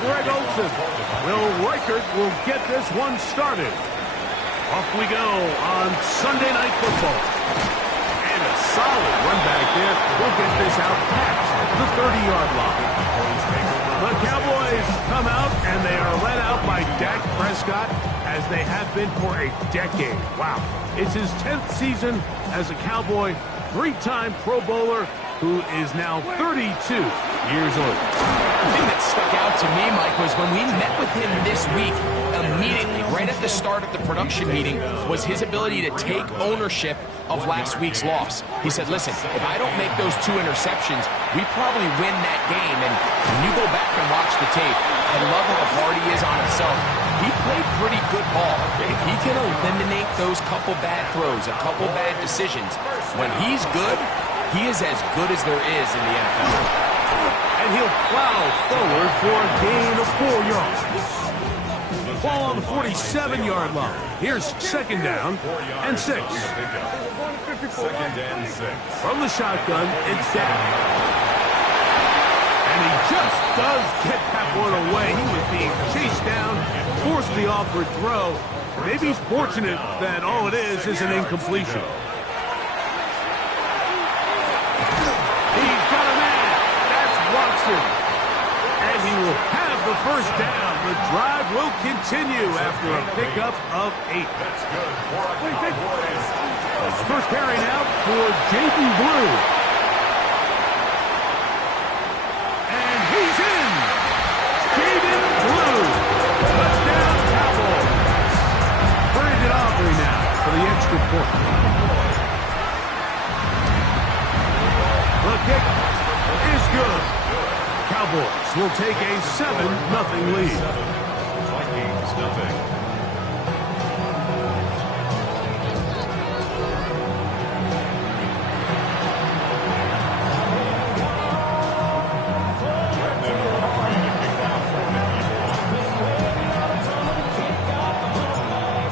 Greg Olsen. Will Reichert will get this one started. Off we go on Sunday Night Football. And a solid run back there. We'll get this out past the 30-yard line. The Cowboys come out, and they are led out by Dak Prescott, as they have been for a decade. Wow. It's his 10th season as a Cowboy, three-time Pro Bowler, who is now 32 years old. The thing that stuck out to me, Mike, was when we met with him this week, immediately, right at the start of the production meeting, was his ability to take ownership of last week's loss. He said, listen, if I don't make those 2 interceptions, we probably win that game. And when you go back and watch the tape, I love how hard he is on himself. He played pretty good ball. If he can eliminate those couple bad throws, a couple bad decisions, when he's good, he is as good as there is in the NFL. And he'll plow forward for a gain of 4 yards. Ball on the 47-yard line. Here's second down and 6. From the shotgun, it's Dak. And he just does get that one away. He was being chased down, forced the awkward throw. Maybe he's fortunate that all it is an incompletion. He's got a man. That's Watson. And he will have the first down. The drive will continue after a pickup of 8. First carry now for Jaden Blue. And he's in. Jaden Blue. Touchdown Cowboys. Brandon Aubrey now for the extra point. The kick is good. Cowboys will take a 7-0 lead. Vikings nothing.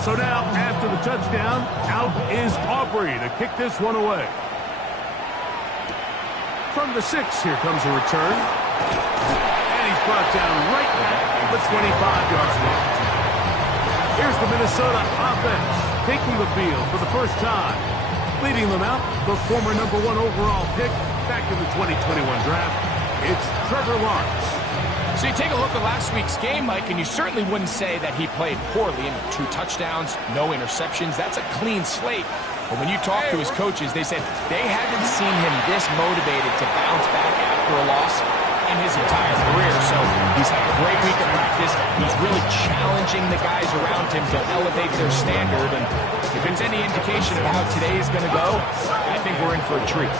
So now, after the touchdown, out is Aubrey to kick this one away. From the 6, here comes a return. And he's brought down right at the 25-yard line. Here's the Minnesota offense taking the field for the first time. Leading them out, the former #1 overall pick back in the 2021 draft. It's Trevor Lawrence. So you take a look at last week's game, Mike, and you certainly wouldn't say that he played poorly. 2 touchdowns, no interceptions. That's a clean slate. But when you talk to his coaches, they said they haven't seen him this motivated to bounce back after a loss in his entire career. So he's had a great week of practice. He's really challenging the guys around him to elevate their standard. And if it's any indication of how today is going to go, I think we're in for a treat.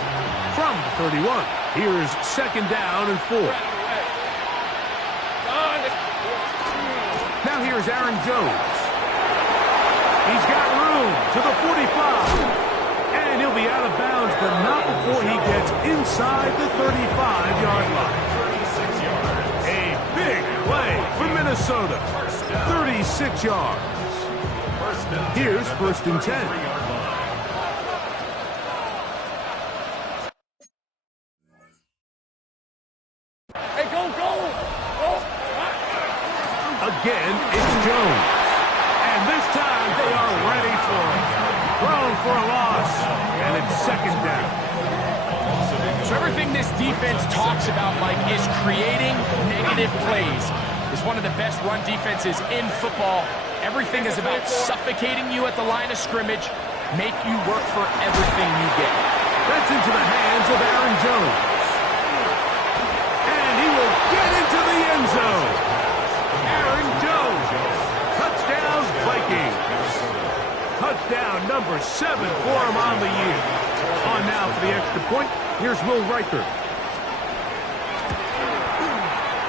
From the 31, here's second down and 4. Now here's Aaron Jones. He's got room to the 45. And he'll be out of bounds, but not before he gets inside the 35-yard line. A big play for Minnesota. 36 yards. Here's first and 10. Again, it's Jones. And this time they are ready for it. Thrown for a loss. And it's second down. So everything this defense talks about, Mike, is creating negative plays. It's one of the best run defenses in football. Everything is about suffocating you at the line of scrimmage, make you work for everything you get. That's into the hands of Aaron Jones. And he will get into the end zone. Aaron Jones. Touchdown, Vikings. Touchdown number 7 for him on the year. On now for the extra point, here's Will Reichert.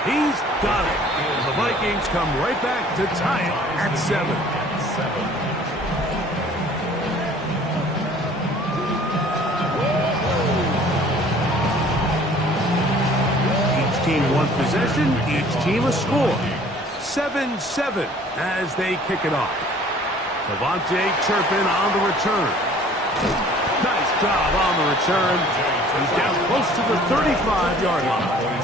He's got it. And the Vikings come right back to tie it at 7. Each team one possession, each team a score. 7-7 as they kick it off. Devontae Turpin on the return. Nice job on the return. He's down close to the 35-yard line.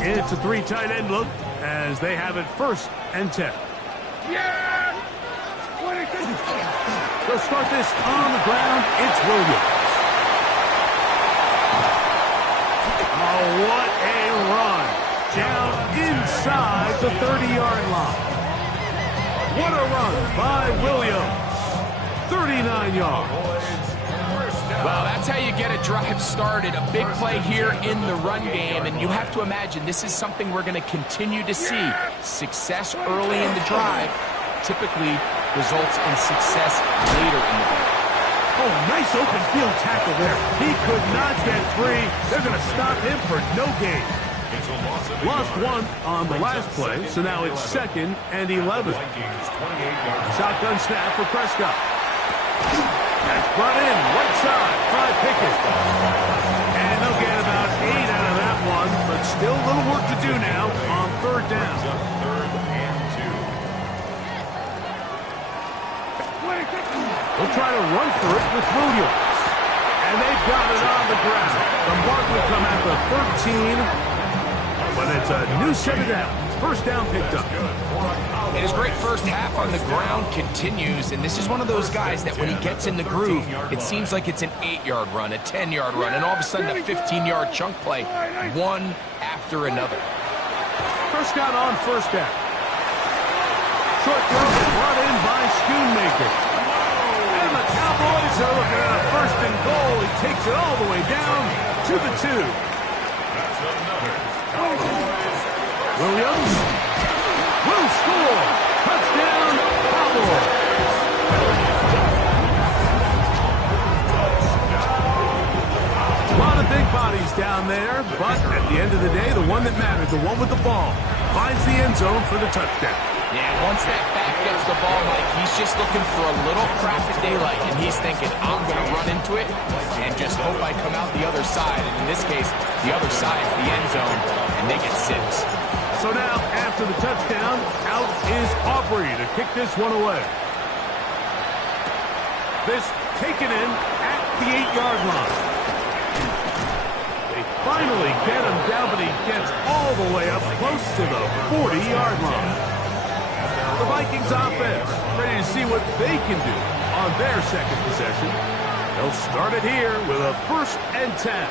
It's a 3 tight end look as they have it 1st and 10. They'll start this on the ground. It's Williams. Oh, what a run. Down inside the 30-yard line. What a run by Williams. 39 yards. Well, that's how you get a drive started. A big play here in the run game, and you have to imagine this is something we're going to continue to see. Success early in the drive typically results in success later in the drive. Oh, nice open field tackle there. He could not get free. They're going to stop him for no gain. Lost 1 on the last play, so now it's 2nd and 11. Shotgun snap for Prescott. That's brought in, right side by Pickett. And they'll get about 8 out of that one, but still a little work to do now on 3rd down. They'll try to run for it with Williams. And they've got it on the ground. The mark will come at the 13, but it's a new set of downs. 1st down picked up. And his great first half on the ground continues, and this is one of those guys that when he gets in the groove, it seems like it's an 8-yard run, a 10-yard run, and all of a sudden a 15-yard chunk play, one after another. Prescott on 1st down. Short throw brought in by Schoonmaker. And the Cowboys are looking at a 1st and goal. He takes it all the way down to the 2. Williams will score. Touchdown, Cowboys. A lot of big bodies down there, but at the end of the day, the one that matters, the one with the ball, finds the end zone for the touchdown. Yeah, once that back gets the ball, Mike, he's just looking for a little crack of daylight, and he's thinking, I'm going to run into it and just hope I come out the other side. And in this case, the other side is the end zone, and they get 6. So now, after the touchdown, out is Aubrey to kick this one away. This taken in at the 8-yard line. They finally get him down, but he gets all the way up close to the 40-yard line. The Vikings offense ready to see what they can do on their 2nd possession. They'll start it here with a 1st and 10.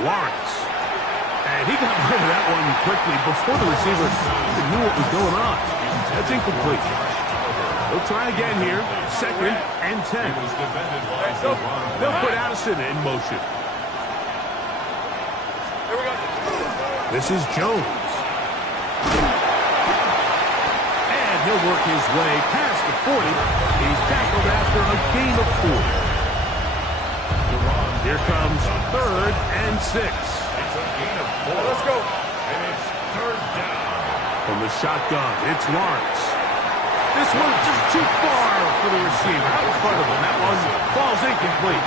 Lawrence. And he got rid of that one quickly before the receiver even knew what was going on. That's incomplete. They'll try again here. 2nd and 10. They'll put Addison in motion. This is Jones. And he'll work his way past the 40. He's tackled after a gain of 4. Here comes 3rd and 6. Let's go. And it's 3rd down. From the shotgun, it's Lawrence. This one just too far for the receiver. Out in front of him. That one falls incomplete.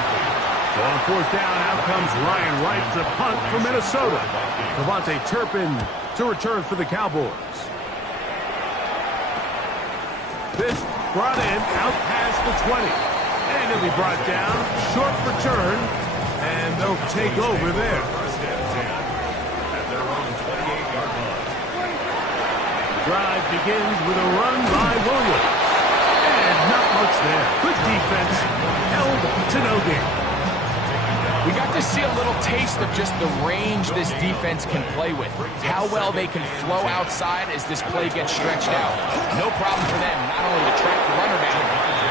So on 4th down, out comes Ryan Wright to punt for Minnesota. Devontae Turpin to return for the Cowboys. This brought in out past the 20. And he'll be brought down. Short return. And they'll take over there. The drive begins with a run by Williams. And not much there. Good defense. Held to no gain. We got to see a little taste of just the range this defense can play with. How well they can flow outside as this play gets stretched out. No problem for them not only to track the runner down,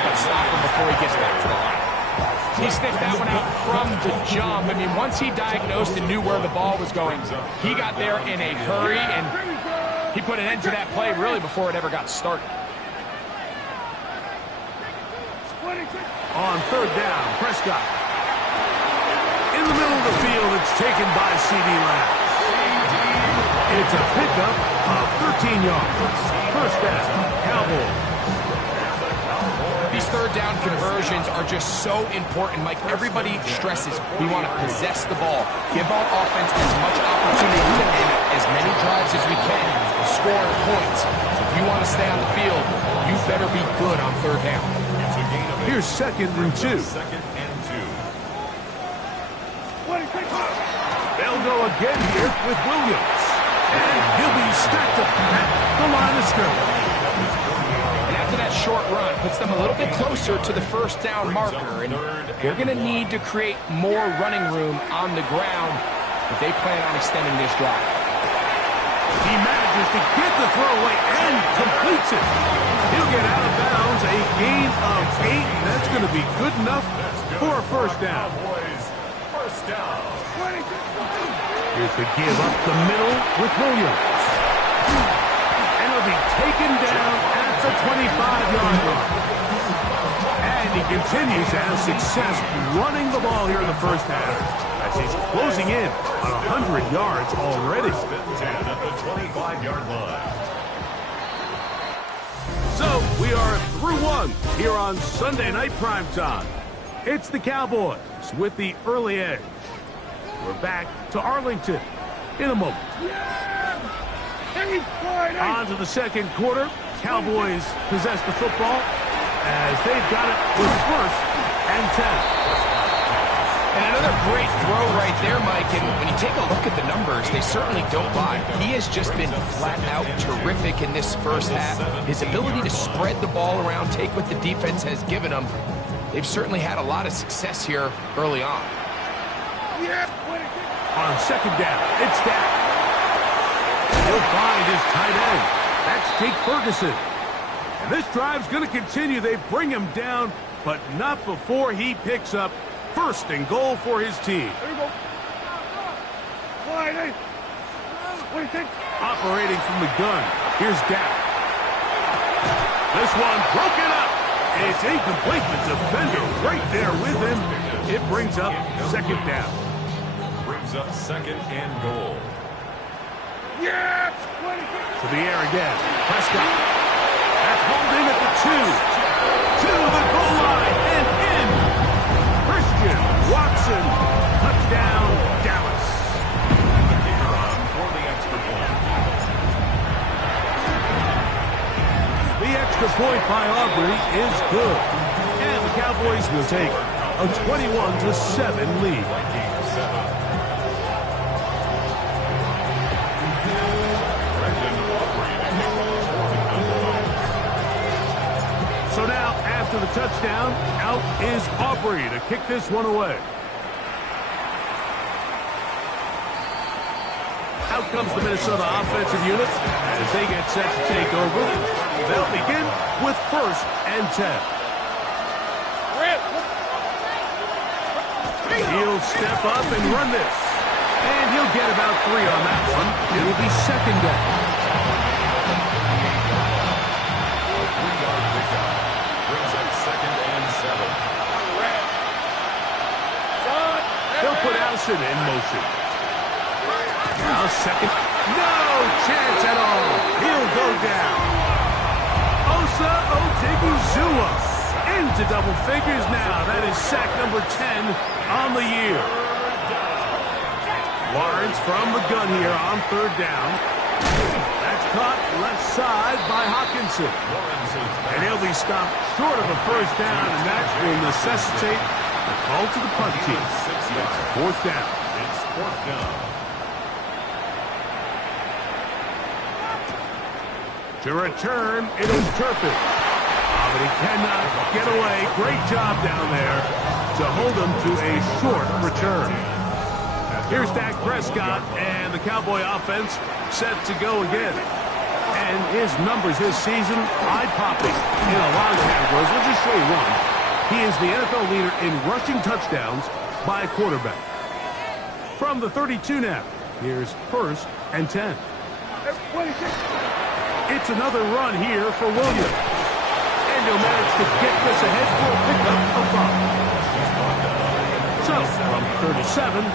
but stop him before he gets back to the line. He sniffed that one out from the jump. I mean, once he diagnosed and knew where the ball was going, he got there in a hurry, and he put an end to that play really before it ever got started. On 3rd down, Prescott. In the middle of the field, it's taken by C.D. Lamb. It's a pickup of 13 yards. 1st down, Cowboys. These 3rd down conversions are just so important, Mike. Everybody stresses we want to possess the ball, give our offense as much opportunity to end as many drives as we can, score points. So if you want to stay on the field, you better be good on 3rd down. It's a gain of Here's 2nd and 2. They'll go again here with Williams. And he'll be stacked up at the line of scrimmage. And after that short run, puts them a little bit closer to the first down marker. And they're going to need to create more running room on the ground if they plan on extending this drive. He manages to get the throwaway and completes it. He'll get out of bounds, a gain of 8. That's going to be good enough for a first down. Here's the give up the middle with Williams. And he'll be taken down at the 25-yard line. And he continues to have success running the ball here in the first half as he's closing in on 100 yards already. 10 at the 25-yard line. So we are through one here on Sunday Night Primetime. It's the Cowboys with the early edge. We're back to Arlington in a moment. On to the second quarter. Cowboys possess the football as they've got it with 1st and 10. And another great throw right there, Mike. And when you take a look at the numbers, they certainly don't lie. He has just been flat out terrific in this first half. His ability to spread the ball around, take what the defense has given him. They've certainly had a lot of success here early on. On 2nd down, it's Dak. He'll find his tight end. That's Jake Ferguson. And this drive's going to continue. They bring him down, but not before he picks up 1st and goal for his team. There you go. Operating from the gun, here's Dak. This one broken up. It's incomplete. The defender right there with him. It brings up 2nd down. Brings up 2nd and goal. To the air again. Prescott. That's holding at the 2. To the goal line and in. Christian Watson. Touchdown, Dallas. The kicker on for the extra point. The extra point by Aubrey is good. And the Cowboys will take a 21-7 lead. So now, after the touchdown, out is Aubrey to kick this one away. Out comes the Minnesota offensive unit as they get set to take over. They'll begin with 1st and 10. He'll step up and run this. And he'll get about 3 on that one. It'll be 2nd down. They'll put Allison in motion. Now 2nd. No chance at all. He'll go down. Osa Odigizua into double figures now. That is sack number 10 on the year. Lawrence from the gun here on 3rd down. That's caught left side by Hawkinson. And he'll be stopped short of a first down, and that will necessitate a call to the punt team. 4th down. It's 4th down. To return, it is Turpin. But he cannot get away. Great job down there to hold him to a short return. Here's Dak Prescott, and the Cowboy offense set to go again. And his numbers this season, eye-popping in a lot of categories. We'll just show you one. He is the NFL leader in rushing touchdowns by a quarterback. From the 32 now, here's 1st and 10. It's another run here for Williams. And he'll manage to get this ahead for a pickup of 5. So, from 37,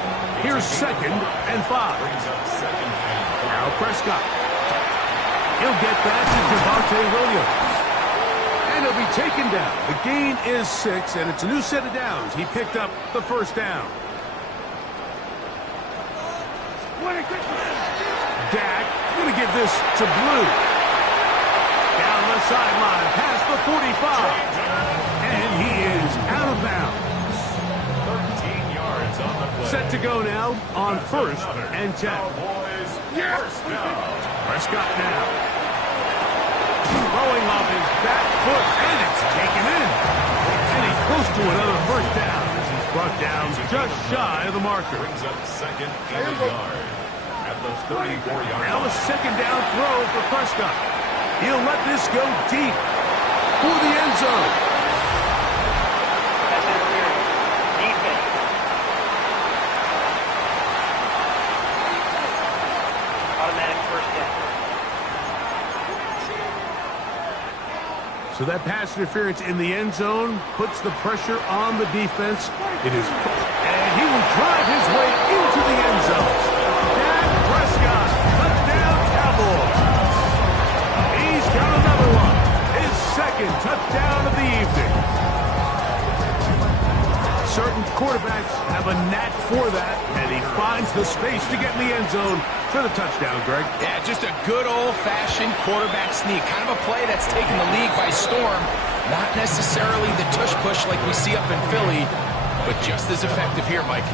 here's 2nd and 5. Now Prescott. He'll get that to Javonte Williams. And he'll be taken down. The gain is 6, and it's a new set of downs. He picked up the 1st down. Dak going to give this to Blue. Down the sideline, past the 45. And he Set to go now on 1st and 10. Cowboys, first down. Prescott now. Throwing off his back foot, and it's taken in. And he's close to another first down as he's brought down just shy of the marker. Brings up second and a yard at the 34-yard line. Now a second down throw for Prescott. He'll let this go deep for the end zone. That's interference. Defense. Automatic first down. So that pass interference in the end zone puts the pressure on the defense. It is, and he will drive his way into the end zone. Dak Prescott, touchdown Cowboys. He's got another one. His second touchdown of the evening. Certain quarterbacks have a knack for that, and he finds the space to get in the end zone for the touchdown, Greg. Yeah, just a good old-fashioned quarterback sneak. Kind of a play that's taken the league by storm. Not necessarily the tush-push like we see up in Philly, but just as effective here, Mike.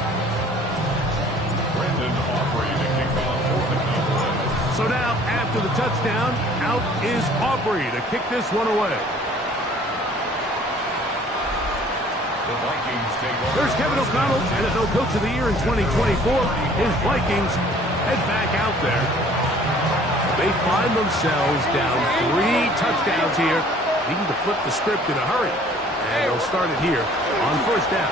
Brendan Aubrey to kick off for the Cowboys. So now, after the touchdown, out is Aubrey to kick this one away. The Vikings take over. There's Kevin O'Connell, NFL Coach of the Year in 2024. His Vikings head back out there. They find themselves down 3 touchdowns here, needing to flip the script in a hurry. And they'll start it here on 1st down.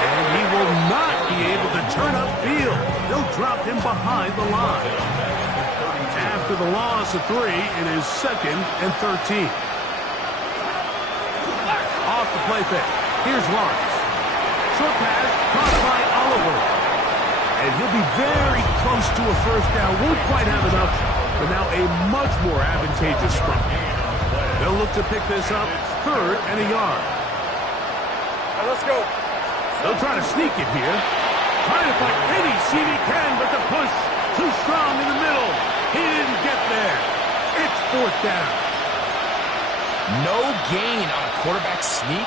And he will not be able to turn upfield. They'll drop him behind the line. After the loss of 3, it is 2nd and 13. Off the play fake. Here's Lawrence. Short pass, caught by Oliver. And he'll be very close to a first down. Won't quite have enough, but now a much more advantageous spot. They'll look to pick this up 3rd and a yard. Let's go. They'll try to sneak it here. Trying to find any seam he can, but the push too strong in the middle. He didn't get there. It's 4th down. No gain on a quarterback sneak?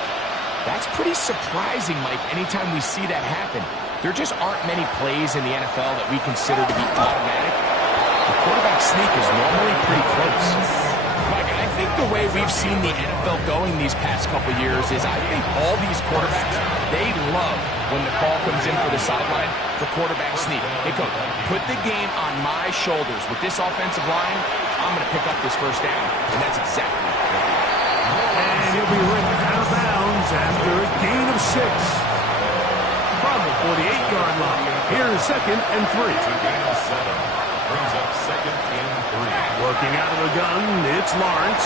That's pretty surprising, Mike, anytime we see that happen. There just aren't many plays in the NFL that we consider to be automatic. The quarterback sneak is normally pretty close. Mike, I think the way we've seen the NFL going these past couple years is I think all these quarterbacks, they love when the call comes in for the sideline for quarterback sneak. Hey, coach, put the game on my shoulders. With this offensive line, I'm going to pick up this first down. And that's exactly what they did. And he'll be ripped out of bounds after a gain of 6. From the 48-yard line. Here's 2nd and 3. It's a gain of 7. Brings up 2nd and 3. Working out of the gun, it's Lawrence.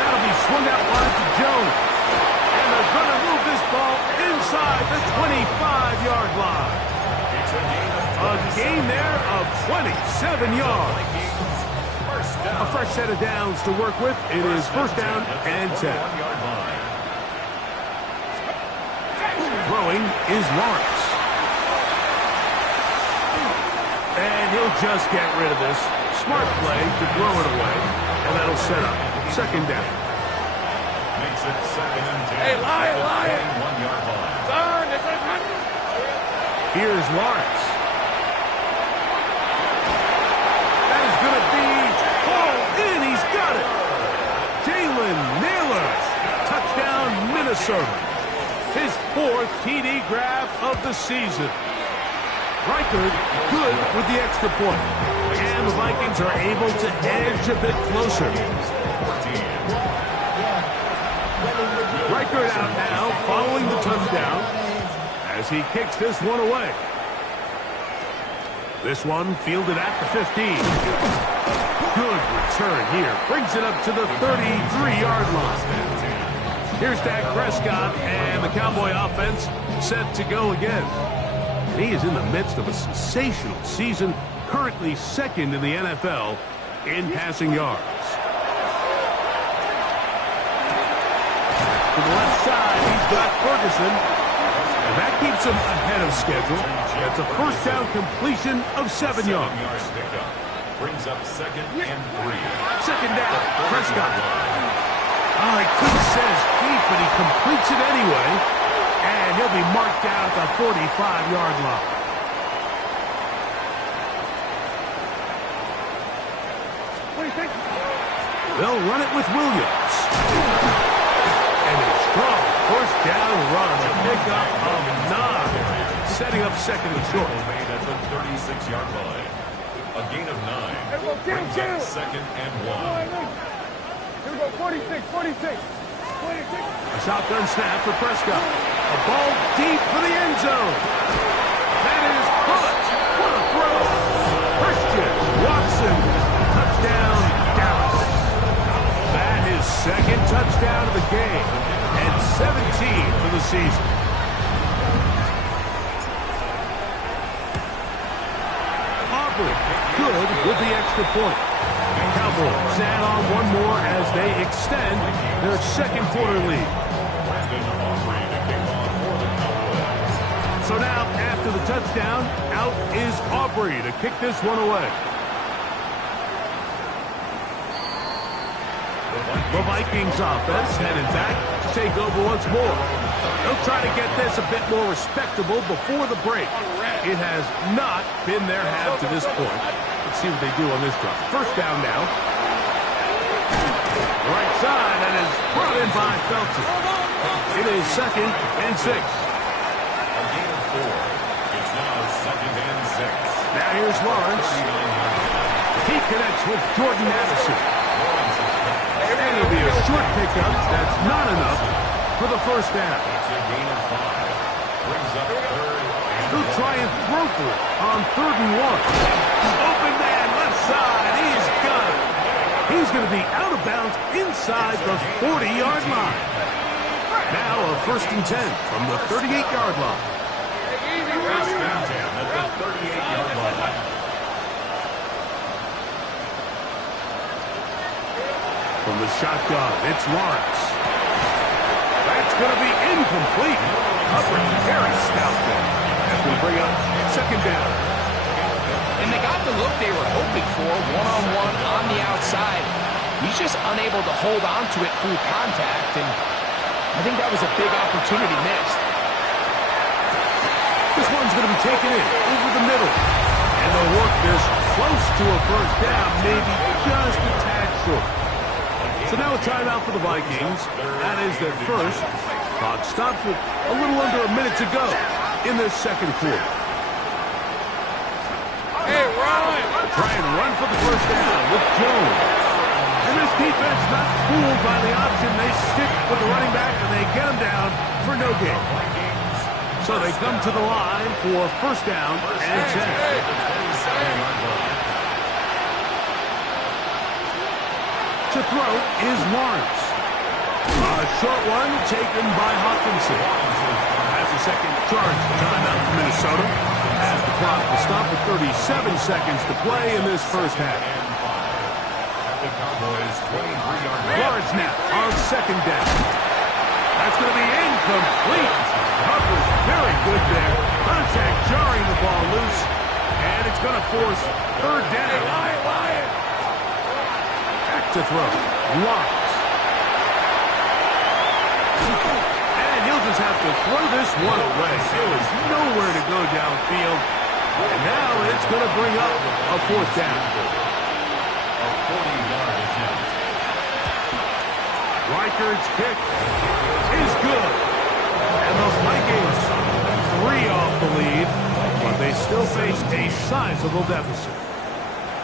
That'll be swung out wide to Jones. And they're going to move this ball inside the 25-yard line. It's a gain of A gain there of 27 yards. first down. A fresh set of downs to work with. It is 1st down and 10. 1-yard line. Throwing is Lawrence. And he'll just get rid of this. Smart play to throw it away. And that'll set up 2nd down. Makes it 2nd and 10. Hey, Lion, Lion. 1-yard line. Here's Lawrence. That is going to be hauled in. He's got it. Jalen Naylor. Touchdown, Minnesota. His 4th TD grab of the season. Reichard good with the extra point. And the Vikings are able to edge a bit closer. Reichard out now following the touchdown as he kicks this one away. This one fielded at the 15. Good return here. Brings it up to the 33-yard line. Here's Dak Prescott and the Cowboy offense set to go again. He is in the midst of a sensational season, currently 2nd in the NFL in passing yards. To the left side, he's got Ferguson. And that keeps him ahead of schedule. That's a first down completion of 7 yards. Brings up 2nd and 3. 2nd down, Prescott. Oh, he couldn't set his feet, but he completes it anyway. And he'll be marked down at the 45-yard line. They'll run it with Williams. And a strong first down run, a pickup of 9, setting up second and short. Made at the 36-yard line. A gain of 9. Brings up second and 1. Here we go, 46, 46. A shotgun snap for Prescott. A ball deep for the end zone. That is caught. What a throw. Christian Watson. Touchdown, Dallas. That is second touchdown of the game. And 17 for the season. Aubrey good with the extra point. Cowboys add on one more as they extend their second quarter lead. So now, after the touchdown, out is Aubrey to kick this one away. The Vikings offense headed back to take over once more. They'll try to get this a bit more respectable before the break. It has not been their half to this point. Let's see what they do on this drive. First down now. Right side, and is brought in by Felton. It is second and 6. A gain of 4. It's now second and 6. Now here's Lawrence. He connects with Jordan Addison. And it'll be a short pickup. That's not enough for the first down. It's a gain of 5. Brings up third. He'll try and throw for it on 3rd and 1. Open man, left side. He's got it. He's going to be out of bounds inside the 40-yard line. Now a 1st and 10 from the 38-yard line. First and 10 at the 38-yard line. From the shotgun, it's Lawrence. That's going to be incomplete. Coverage very stout there. That's going to bring up second down. And they got the look they were hoping for, one-on-one on the outside. He's just unable to hold on to it through contact, and I think that was a big opportunity missed. This one's going to be taken in over the middle. And they'll work this close to a first down, maybe just a tad short. So now a timeout for the Vikings. That is their first. Clock stops with a little under a minute to go in this second quarter. Hey, Ryan! Try and run for the first down with Jones. And this defense not fooled by the option. They stick with the running back and they get him down for no gain. So they come to the line for first down and 10. To throw is Lawrence. A short one taken by Hawkinson. That's the second charge timeout for Minnesota. As the clock will stop with 37 seconds to play in this first half. The Cowboys 23-yard line. Lawrence now on second down. That's going to be incomplete. Coverage very good there. Contact jarring the ball loose. And it's going to force third down. Back to throw. Lawrence. And he'll just have to throw this one away. There was nowhere to go downfield. And now it's going to bring up a fourth down. A 40-yard attempt. Reichard's kick is good. And the Vikings 3 off the lead, but they still face a sizable deficit.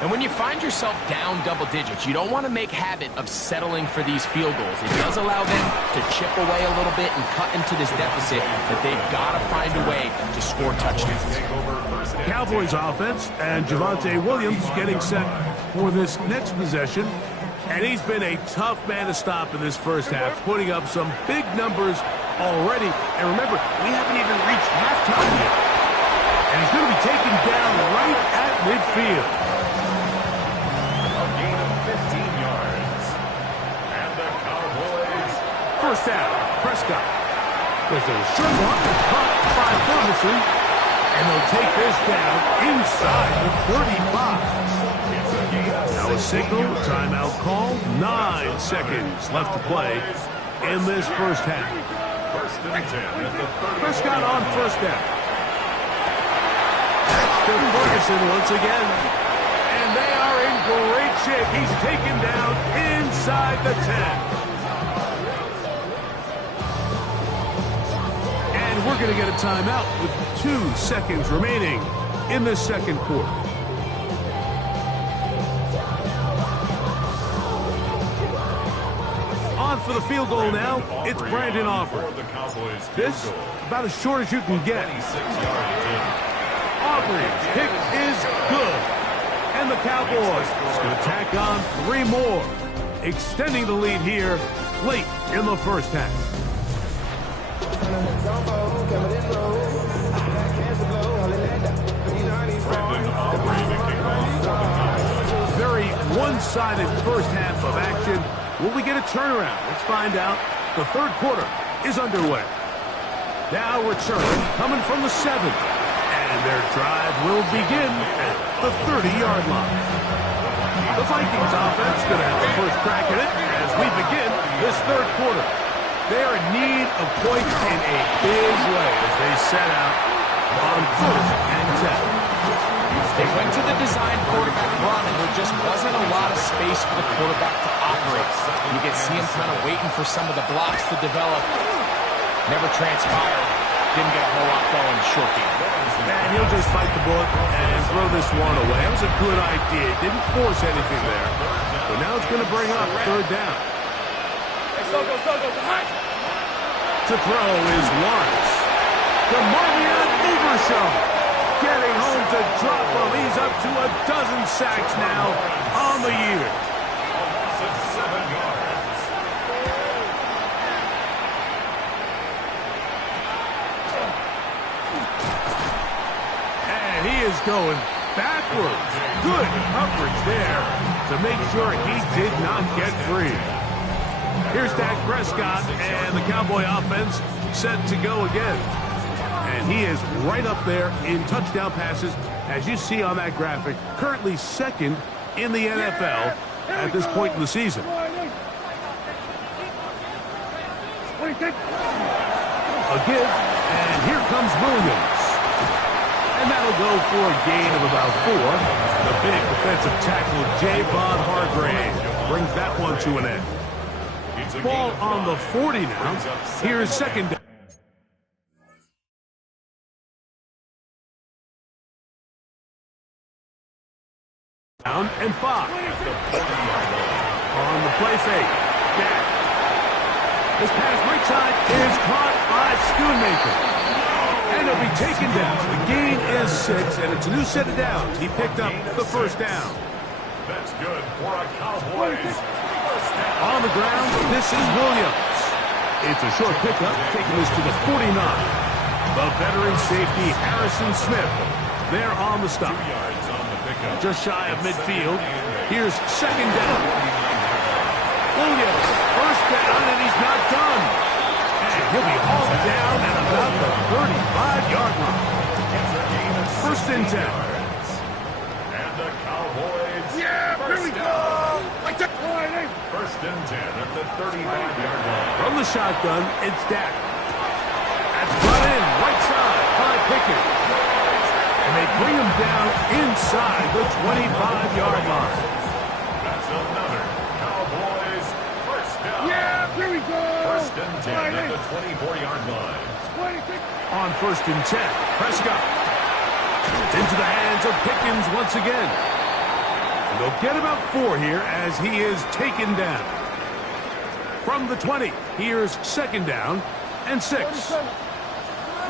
And when you find yourself down double digits, you don't want to make habit of settling for these field goals. It does allow them to chip away a little bit and cut into this deficit, but they've got to find a way to score touchdowns. Cowboys offense and Javonte Williams getting set for this next possession. And he's been a tough man to stop in this first half, putting up some big numbers already. And remember, we haven't even reached halftime yet. And he's going to be taken down right at midfield. A gain of 15 yards. And the Cowboys. First down, Prescott. There's a short one caught by Ferguson. And they'll take this down inside the 35. Now a signal, timeout call, 9 seconds left to play in this first half. First and 10 at the 30. Prescott on first down. To Ferguson once again. And they are in great shape. He's taken down inside the 10. And we're going to get a timeout with 2 seconds remaining in the second quarter. On for the field goal now, it's Brandon Aubrey. This, about as short as you can get. Aubrey's kick is good. And the Cowboys is going to tack on 3 more, extending the lead here late in the first half. Very one-sided first half of action. Will we get a turnaround? Let's find out. The third quarter is underway. Now return coming from the 7th. And their drive will begin at the 30-yard line. The Vikings offense going to have the first crack at it as we begin this third quarter. They are in need of points in a big way as they set out on first and 10. They went to the design quarterback run, and there just wasn't a lot of space for the quarterback to operate. You could see him kind of waiting for some of the blocks to develop. Never transpired. Didn't get a whole lot going short game. And he'll just bite the bullet and throw this one away. That was a good idea. Didn't force anything there. But now it's going to bring up third down. To throw is Lawrence. To Marmion Overshawn. Getting home to drop him. He's up to 12 sacks now on the year. 7 yards. And he is going backwards. Good coverage there to make sure he did not get free. Here's Dak Prescott and the Cowboy offense set to go again. And he is right up there in touchdown passes, as you see on that graphic. Currently second in the NFL at this point in the season. A give, and here comes Williams. And that'll go for a gain of about 4. The big defensive tackle, Javon Hargrave, brings that one to an end. Ball on the 40 now. Here's second down. Down and 5. On the play fake. Dak. This pass right side is caught by Schoonmaker. And it'll be taken down. The gain is 6, and it's a new set of downs. He picked up the first down. That's good for a Cowboys. On the ground, this is Williams. It's a short pickup, taking us to the 49. The veteran safety, Harrison Smith, there on the stop. 2 yards on the pickup. Just shy of midfield. Here's second down. Williams, first down, and he's not done. And he'll be hauled down at about the 35-yard line. First and 10. And the Cowboys. Yeah, here we go. First and 10 at the 35-yard line. From the shotgun, it's Dak. That's brought in right side by Pickett. And they bring him down inside the 25-yard line. That's another Cowboys first down. Yeah, here we go. First and 10 at the 24-yard line. On first and 10, Prescott. It's into the hands of Pickens once again. And they'll get about 4 here as he is taken down. From the 20, here's second down and 6.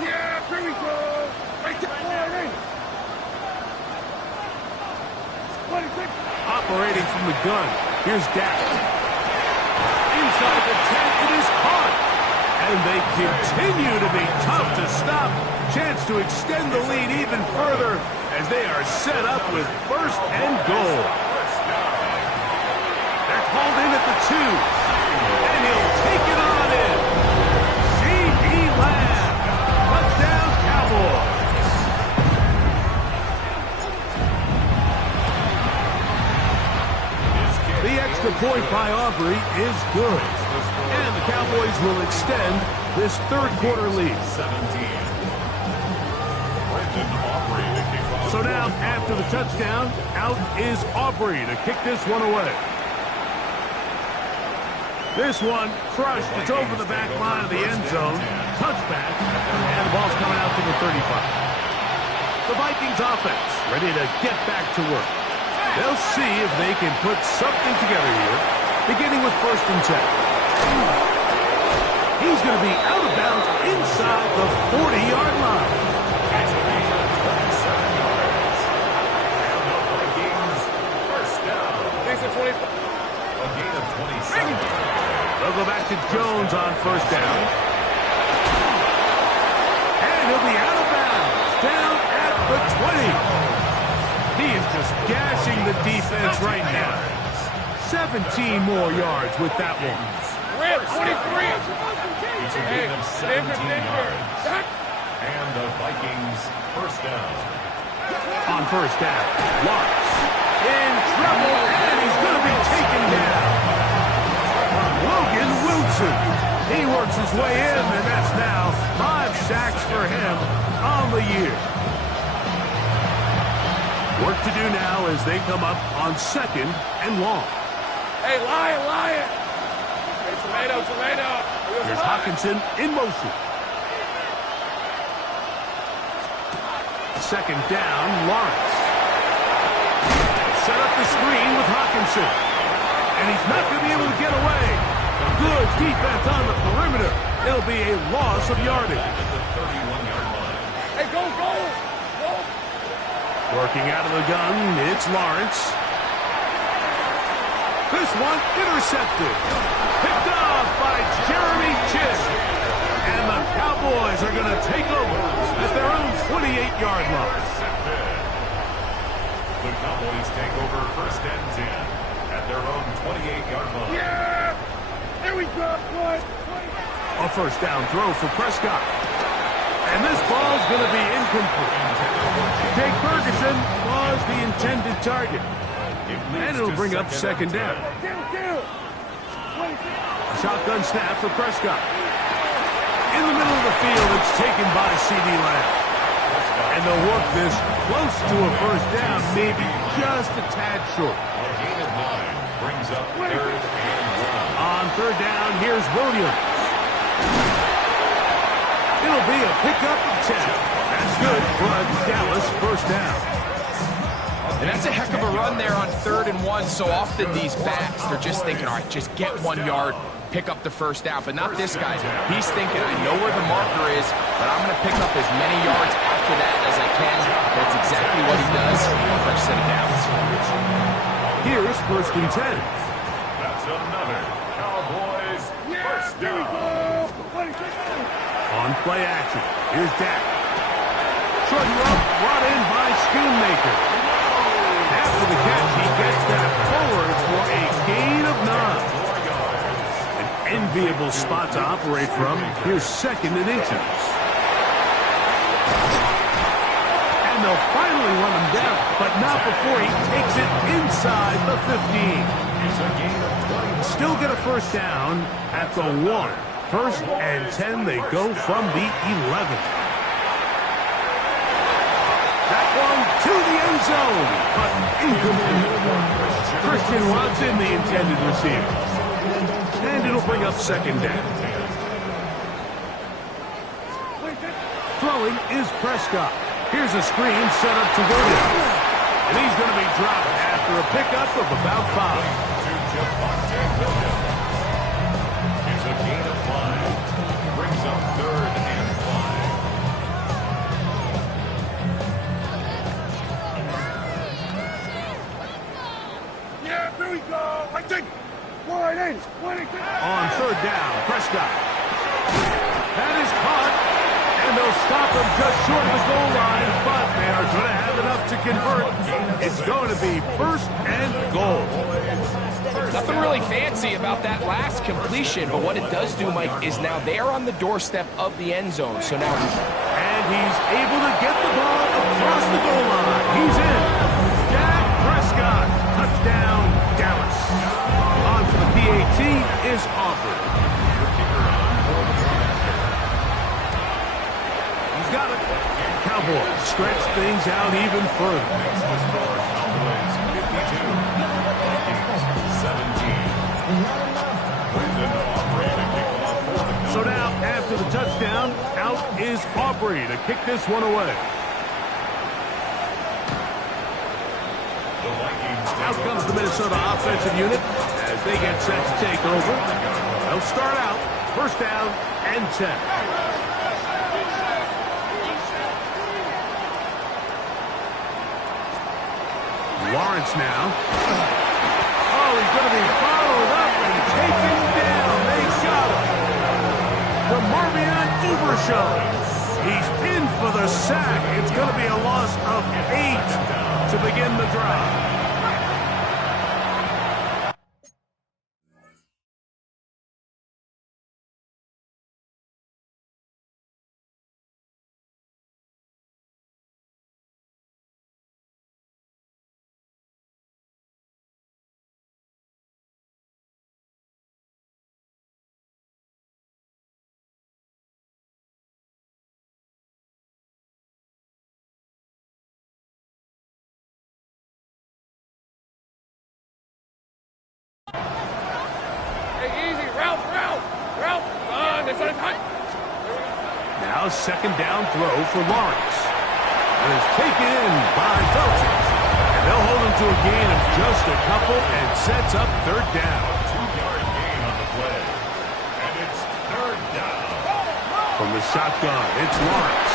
Yeah, here we go. Right to Operating from the gun, here's Dak. Inside the 10, it is caught. And they continue to be tough to stop. Chance to extend the lead even further as they are set up with first and goal. They're called in at the 2. And he'll take it on in. C.D. Lamb. Touchdown, Cowboys. The extra point by Aubrey is good. And the Cowboys will extend this third quarter lead. 17. Brendan Aubrey to kick off. So now, after the touchdown, out is Aubrey to kick this one away. This one crushed. It's over the back line of the end zone. Touchback. And the ball's coming out to the 35. The Vikings offense ready to get back to work. They'll see if they can put something together here, beginning with 1st and 10. He's going to be out of bounds inside the 40-yard line. It's a gain of 27 yards. And the Vikings first down. A gain of 27 yards. They'll go back to Jones on 1st down. And he'll be out of bounds, down at the 20. He is just gashing the defense right now. 17 more yards with that one. It's a gain of 17 yards. And the Vikings first down. On 1st down, Lawrence in trouble, and he's going to be taken down. Logan Wilson. He works his way in, and that's now 5 sacks for him on the year. Work to do now as they come up on 2nd and long. Hey, Lion! Hey, tomato! Here's Hawkinson in motion. 2nd down, Lawrence. Set up the screen with Hawkinson. And he's not going to be able to get away. Good defense on the perimeter. It'll be a loss of yardage. At the 31-yard line. Hey, go! Working out of the gun, it's Lawrence. This one intercepted. Picked off by Jeremy Chinn. And the Cowboys are going to take over at their own 28-yard line. The Cowboys take over 1st and 10 at their own 28-yard line. Yeah! Here we go, boys! A 1st down throw for Prescott. And this ball's going to be incomplete. Jake Ferguson was the intended target. And it'll bring up 2nd down. Shotgun snap for Prescott. In the middle of the field, it's taken by C.D. Lamb. And they'll work this close to a 1st down, maybe just a tad short. A gain of 9 brings up 3rd and 1. On 3rd down, here's Williams. It'll be a pickup of 10. That's good for a Dallas 1st down. And that's a heck of a run there on 3rd and 1. So often these backs, they're just thinking, all right, just get 1 yard, pick up the 1st down. But not this guy. He's thinking, I know where the marker is, but I'm going to pick up as many yards after that as I can. That's exactly what he does on the first set of downs. Here's 1st and 10. That's another Cowboys first down. On play action, here's Dak. Short rope brought in by Schoonmaker. After the catch, he gets that forward for a gain of 9. An enviable spot to operate from. Here's 2nd and inches. And they'll finally run him down, but not before he takes it inside the 15. It's a gain of 20. Still get a 1st down at the 1. 1st and 10, they go from the 11. That one to the end zone, but incomplete. Christian Watson, the intended receiver. And it'll bring up 2nd down. Throwing is Prescott. Here's a screen set up to Williams. And he's going to be dropped after a pickup of about 5. It's a gain of 5. Brings up 3rd and 5. Yeah, here we go! I think! Wide in! On 3rd down, Prescott. That is caught, and they'll stop him just short of the goal line, but they are going to have enough to convert. It's going to be 1st and goal. Nothing really fancy about that last completion, but what it does do, Mike, is now they're on the doorstep of the end zone. So now, and he's able to get the ball across the goal line. He's in. Dak Prescott, touchdown, Dallas. On for the PAT is Aubrey. stretch things out even further. Makes the score Cowboys 52, Vikings 17. Brendan Aubrey to kick off for the Cowboys. So now, after the touchdown, out is Aubrey to kick this one away. The Vikings Out comes the Minnesota offensive unit as they get set to take over. They'll start out first down and 10. Lawrence now. Oh, he's going to be followed up and taken down. They got him. The Marvion Ubershow. He's in for the sack. It's going to be a loss of 8 to begin the drive. Now second down throw for Lawrence. It is taken in by Felton. And they'll hold him to a gain of just a couple and sets up third down. 2-yard gain on the play. And it's third down. From the shotgun, it's Lawrence.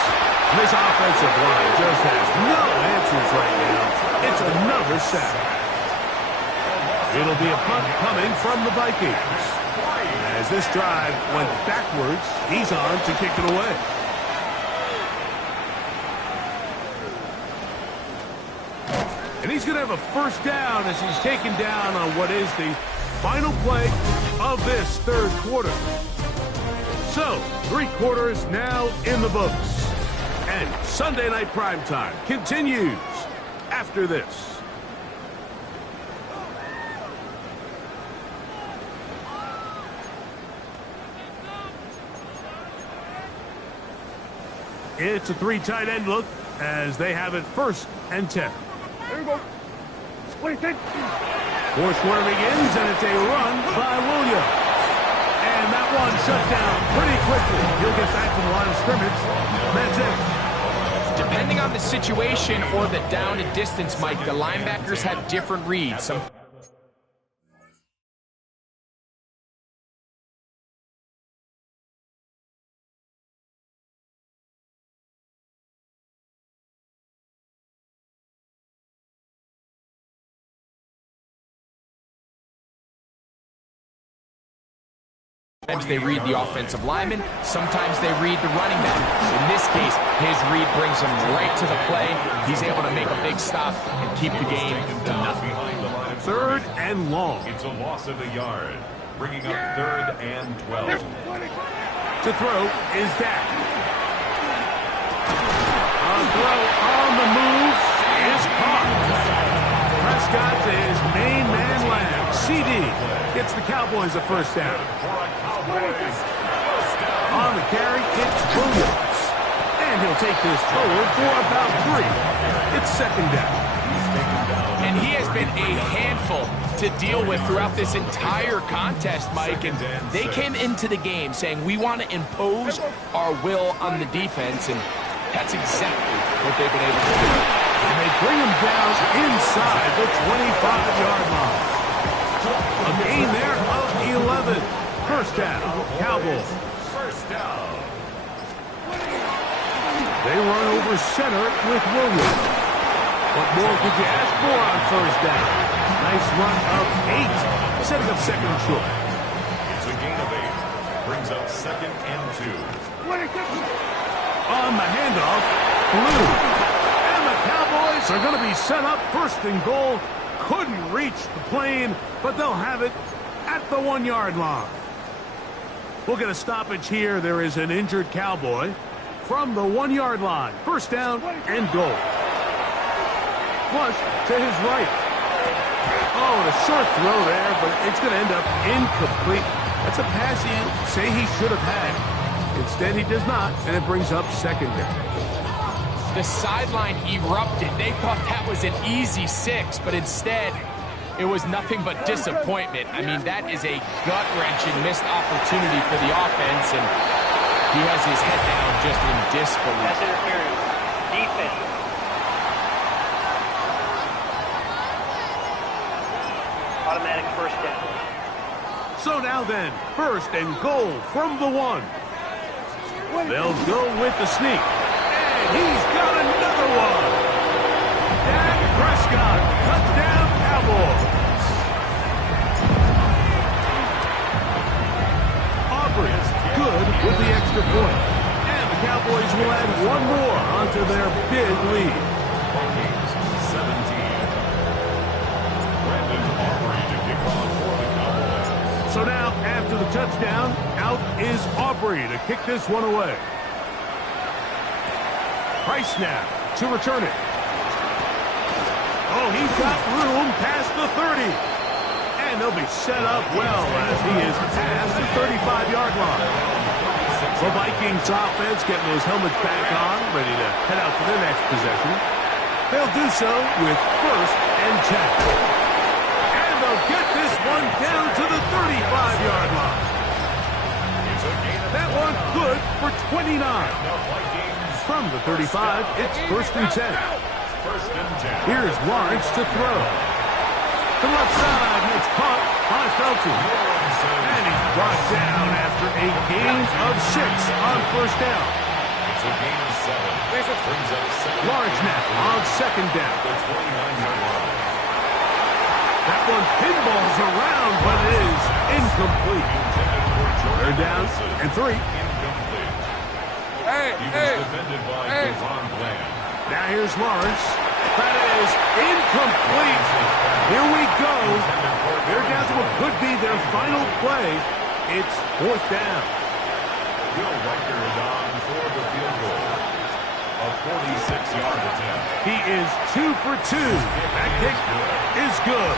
This offensive line just has no answers right now. It's another sack. It'll be a punt coming from the Vikings. As this drive went backwards, he's on to kick it away. And he's going to have a first down as he's taken down on what is the final play of this third quarter. So, 3 quarters now in the books. And Sunday Night Primetime continues after this. It's a 3 tight end look as they have it first and 10. There you go. Split it. Fourth quarter begins, and it's a run by Williams. And that one shut down pretty quickly. He'll get back to the line of scrimmage. That's it. Depending on the situation or the down and distance, Mike, the linebackers have different reads. Sometimes they read the offensive lineman. Sometimes they read the running back. In this case, his read brings him right to the play. He's able to make a big stop and keep the game to nothing. Third and long. It's a loss of a yard, bringing up third and 12. To throw is Dak. A throw on the move is caught. Prescott to his main man Lamb. CD gets the Cowboys a first down. On the carry, it's Williams. And he'll take this forward for about 3. It's second down. And he has been a handful to deal with throughout this entire contest, Mike. And they came into the game saying, we want to impose our will on the defense. And that's exactly what they've been able to do. And they bring him down inside the 25-yard line. A gain there of 11. First down, Cowboys. First down. They run over center with Williams. What more could you ask for on first down? Nice run of 8, setting up second and short. It's a gain of 8. Brings up second and 2. On the handoff, Blue. And the Cowboys are going to be set up first and goal. Couldn't reach the plane, but they'll have it at the 1-yard line. We'll get a stoppage here. There is an injured Cowboy from the 1-yard line. First down and goal. Flush to his right. Oh, and a short throw there, but it's going to end up incomplete. That's a pass you say he should have had. Instead, he does not, and it brings up second down. The sideline erupted. They thought that was an easy 6, but instead, it was nothing but disappointment. I mean, that is a gut-wrenching missed opportunity for the offense, and he has his head down just in disbelief. That's interference. Defense. Automatic first down. So now then, first and goal from the 1. They'll go with the sneak. And he's got another one. Dak Prescott, touchdown Cowboys. Aubrey good with the extra point. And the Cowboys will add one more onto their big lead. Vikings 17. Brandon Aubrey to kick off for the Cowboys. So now, after the touchdown, out is Aubrey to kick this one away. Price now to return it. Oh, he's got room past the 30. And they'll be set up well as he is past the 35-yard line. The Vikings offense getting those helmets back on, ready to head out for their next possession. They'll do so with first and 10. And they'll get this one down to the 35-yard line. That one good for 29. From the 35, it's first and 10. Here's Lawrence to throw. To the left side, it's caught by Felton. And he's brought down after a gain of 6 on first down. It's a gain of 7. Lawrence now on second down. That one pinballs around, but it is incomplete. They're down and 3. Now here's Lawrence. That is incomplete. Here we go. They're down to what could be their final play. It's fourth down. Will Riker is on for the field goal. A 46-yard attempt. He is 2 for 2. That kick is good.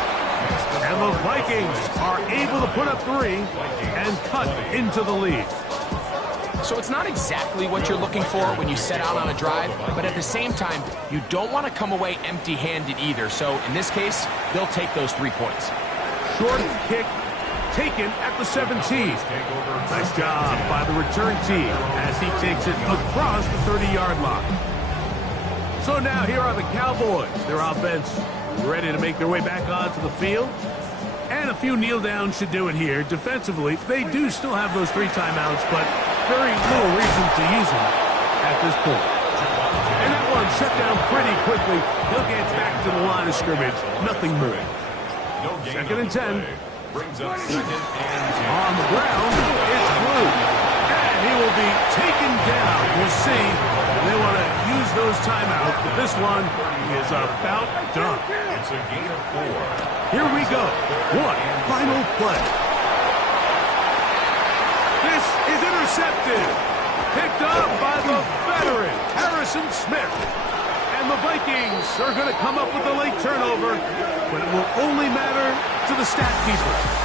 And the Vikings are able to put up 3 and cut into the lead. So it's not exactly what you're looking for when you set out on a drive, but at the same time, you don't want to come away empty-handed either. So in this case, they'll take those 3 points. Short kick taken at the 17. Nice job by the return team as he takes it across the 30-yard line. So now here are the Cowboys. Their offense ready to make their way back onto the field. And a few kneel downs should do it here. Defensively, they do still have those 3 timeouts, but very little reason to use them at this point. And that one shut down pretty quickly. He'll get back to the line of scrimmage. Nothing moving. Second and 10. Brings up second and 10. On the ground, it's Blue. And he will be taken down. We'll see. They want to use those timeouts, but this one is about done. It's a gain of 4. Here we go. One final play. This is intercepted. Picked up by the veteran, Harrison Smith. And the Vikings are going to come up with a late turnover, but it will only matter to the stat keeper.